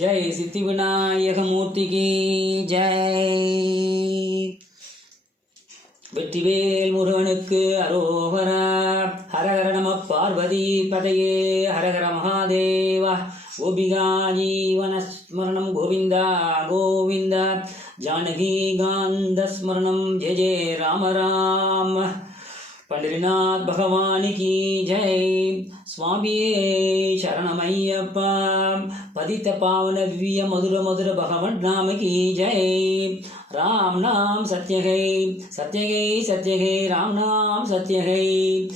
जय सिद्धि विनायक मूर्ति की जय। வெற்றிவேல் முருகனுக்கு அரோகரா. ஹரஹர நம பார்வதி பதையே. ஹரஹர மகாதேவா. கோபிகா ஜீவன ஸ்மரணம் கோவிந்தா கோவிந்தா. ஜானகி காந்த ஸ்மரணம் ஜெய ஜெய ராம ராம. पंडरीनाथ भगवान की जय। स्वामिये शरणमय्यप्पा। पतित पावन दिव्य मधुर मधुर भगवन् नाम की जय। राम नाम सत्य है सत्य है सत्य है, राम नाम सत्य है।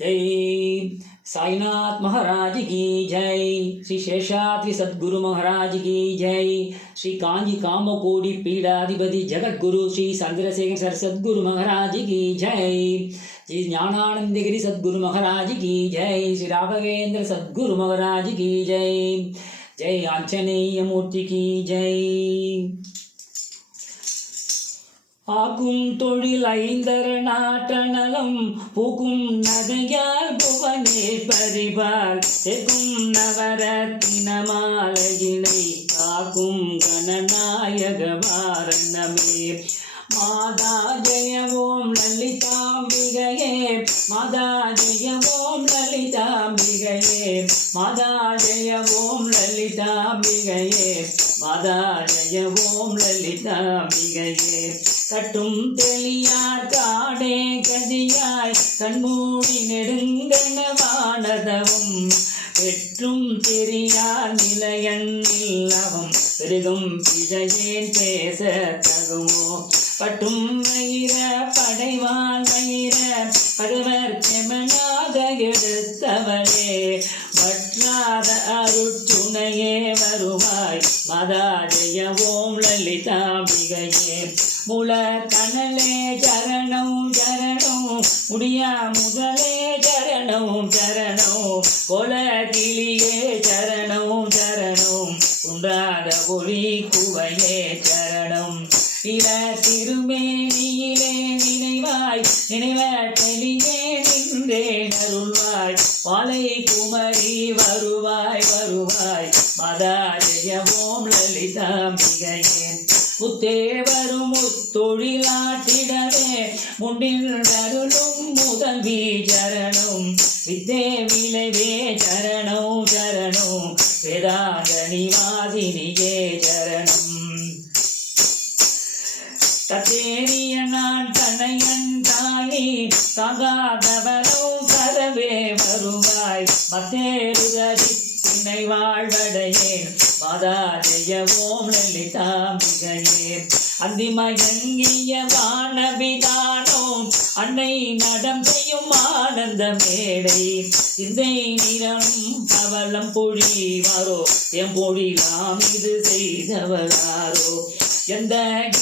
जय साईनाथ महाराज की जय। श्री शेषाद्रि सद्गुरु महाराज की जय। श्री कांजी कामकोटि पीठाधिपति जगत गुरु श्री चंद्रशेखर सद्गुरु महाराज की जय। श्री ज्ञानानंदगिरी सद्गुरु महाराज की जय। श्री राघवेंद्र सद्गुरु महाराज की जय। जय आंजनेय मूर्ति की जय। ஆக்கும் தொழில் ஐந்தர நாட்டநலம் பூக்கும் நகையால் புவனேஸ்வரிபால் செகும் நவரத்தின மாலையினை காக்கும் கணநாயக வாரணமே. மாதா ஜெய ஓம் லலிதாம்பிகையே. மாதா ஜெய ஓம் லலிதாம்பிகையே. மாதா ஜெய ஓம் லலிதாம்பிகையே. மாதா ஜெய ஓம் லலிதாம்பிகையே. கட்டும் தெளியார் காடே கதியாய் கண்மூடி நெடுங்கனவானதவும் பெற்றும் தெரியார் நிலையன்னில்லவும் பெருகும் பிழையேன் பேச தகுமோ. பட்டும் வயிற படைவான் வயிற பகவர் செமனாக எடுத்தவளே. வற்றாத அருட்துணையே வருவாய். மாதா ஜெய ஓம் லலிதாம்பிகையே. மூல கனலே சரணம் சரணம் முடியா முதலே சரணம் சரணம். கொல கிளியே சரணம் சரணம் குன்றாத ஒளி குவையே சரணம். பிற திருமேனியிலே நினைவாய் நினைவட்டலியே நின்றே நருள்வாய். பாலை குமரி வருவாய் வருவாய். மாதா ஜெய ஓம் லலிதாம்பிகையே. முத்தே வரும் முத்தொழிலாட்டிடவே முண்டில் அருளும் முதல்வி சரணம். வித்தே விளைவே சரணம் சரணம் வேதாந்த நிவாசினியே சரணம். தத்தேரிய நான் தனையன் தானி தகாதவரும் சரவே வருவாய். மத்தேருதரி திணை வாழ்வடையேன். மாதா ஜெய ஓம் லலிதாம்பிகையே. அந்திமயங்கிய வானவிதானோம் அன்னை நடம் செய்யும் ஆனந்த மேடை. சிந்தை நிறம் பவளம் பொழிவாரோ எம்பொழிலாம் இது செய்தவராரோ. எந்த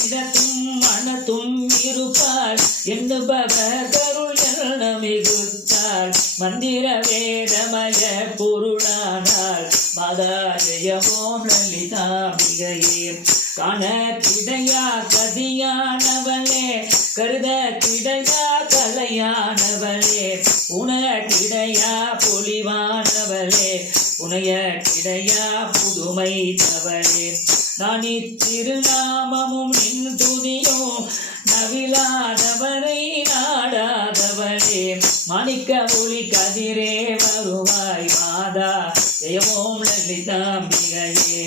இடத்தும் மனத்தும் இருப்பார் எண்ணுபவர் கருள் என மிகுத்தார். மந்திர வேதமய பொருளானார். மாதா ஜெய ஓம் லலிதாம்பிகையே. காண கிடையா கதியானவளே கருத கிடையா கலையானவளே. உண கிடையா பொலிவானவளே உனைய கிடையா புதுமை தவளே. நான் இத்திருநாமமும் நின் துதியும் நவிலாதவரை நாடாதவளே. மாணிக்க ஒளி கதிரே வருவாய். மாதா ஜெய ஓம் லலிதாம்பிகையே.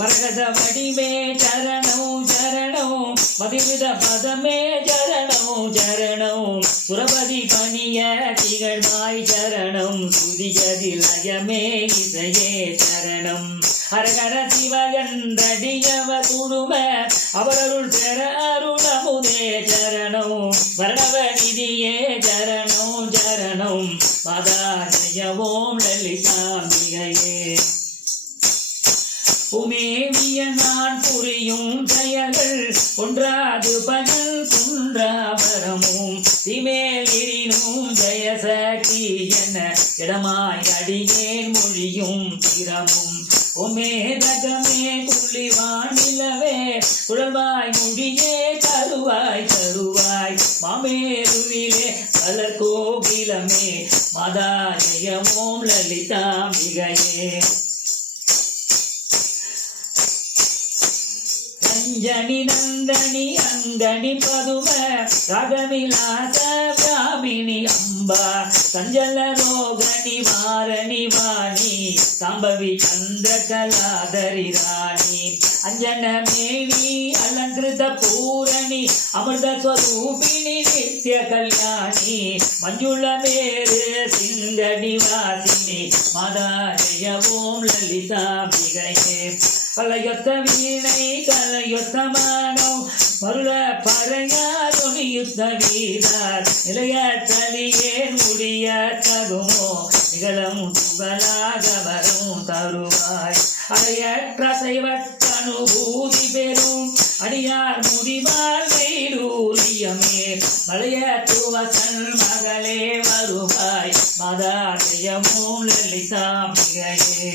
மரகத வடிவே சரணம் சரணம் மதிவித பதமே சரணம் சரணம். சுரபதி பணிய திகழ்வாய் சரணம். சுதிகதி லயமே இசையே சரணம். ஹரஹர சிவகண்டடியவ குழும அவரருள் பெற அருணமுதே சரணம். வரணவ நிதியே சரணம் சரணம். மாதா ஜெய ஓம் லலிதாம்பிகையே. புமேவிய நான் புரியும் ஜெயங்கள் ஒன்றாது பகல் குன்றாவரமும் திமேலினும் ஜெய சக்தி நீ என இடமாய் அடியேன் மொழியும் திறமும் உமேதகமே புள்ளிவான் நிலவே குழல்வாய் முடியே தருவாய் தருவாய் மாமேருவிலே மலர் கோகிலமே மாதா ஜெயமோம் லலிதாம்பிகையே ரஞ்சனி நந்தனி அங்கனி பதும ராகவிலாச பிராமினி அம்பா சஞ்சல ரோகணி வாரணி வாணி சாம்பவி சந்திர கலாதரி ராணி அஞ்சன மேனி அலங்கிருத பூரணி அமிர்த ஸ்வரூபிணி நித்ய கல்யாணி மஞ்சுள மேரு சிங்கடி வாசினி மாதா ஜெய ஓம் லலிதாம்பிகையே கலையொத்த வீணை கலையொத்த மானோ மருள பறையாருணியுத்த வீரர் நிலைய தலியேன் முடிய தகுமோ நிகழும் புகழாக வரும் தருவாய் அடையற்ற சைவற்றனுபூதி பெறும் அடியார் முடிவார் வேலூரியமே மலைய துவசன் மகளே வருவாய் மாதா ஜெயமோம் லலிதாம்பிகையே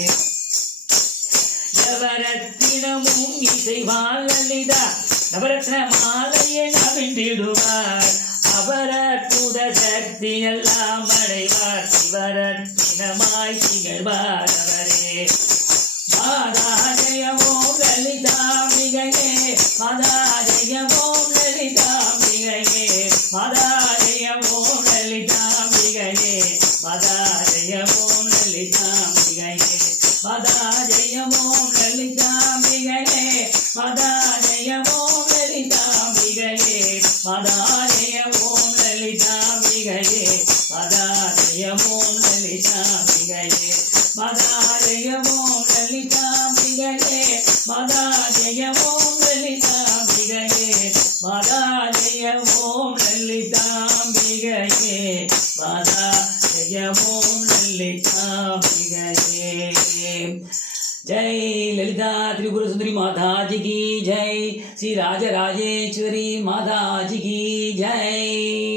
நவரத்தினமும் இசைவாள் லலிதா நவரத்ன மாலையை நவிழ்ந்திடுவார் அவரற்புத சக்தி எல்லாம் அடைவார் சிவரத்தினமாய் திகழ்வார் அவரே மாதா ஜெயமோம் லலிதாம்பிகையே மாதா ஜெயமோம் லலிதாம்பிகையே மாதா ஜெயமோம் லலிதாம்பிகையே மாதா ஜெயமோம் லலிதாம்பிகையே மாதா ஜெயமோம் லலிதாம்பிகையே மாதா ஜெயமோம் லலிதாம்பிகையே மாதா ஜெயமோம் லலிதாம்பிகையே மாதா ஜெயமோம் லலிதாம்பிகையே மாதா ஜெயமோம் லலிதாம்பிகையே மாதா ஜெயமோம் லலிதாம்பிகையே மாதா ஜெயமோம் லலிதாம்பிகையே மாதா ஜெயமோம் ललिताம்பிகையே जय ललिता त्रिपुर सुंदरी माता जी की जय श्री राजराजेश्वरी माता जी की जय।